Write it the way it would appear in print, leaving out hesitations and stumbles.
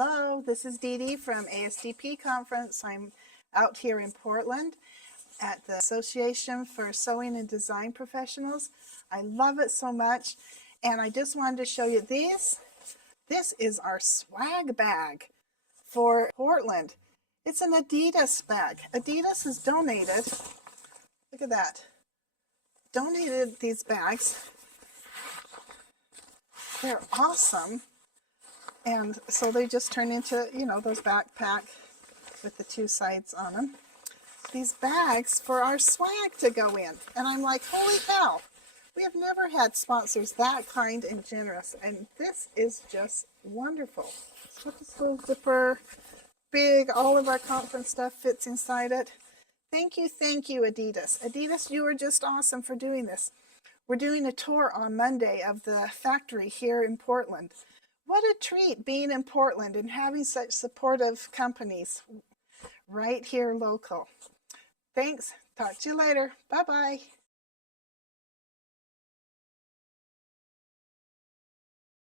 Hello, this is Dee Dee from ASDP conference. I'm out here in Portland at the Association for Sewing and Design Professionals. I love it so much, and I just wanted to show you this. This is our swag bag for Portland. It's an Adidas bag. Adidas has donated, look at that, donated these bags. They're awesome. And so they just turn into, you know, those backpack with the two sides on them. These bags for our swag to go in. And I'm like, holy cow, we have never had sponsors that kind and generous. And this is just wonderful. It's got this little zipper, big, all of our conference stuff fits inside it. Thank you, Adidas. Adidas, you are just awesome for doing this. We're doing a tour on Monday of the factory here in Portland. What a treat being in Portland and having such supportive companies right here local. Thanks. Talk to you later. Bye-bye.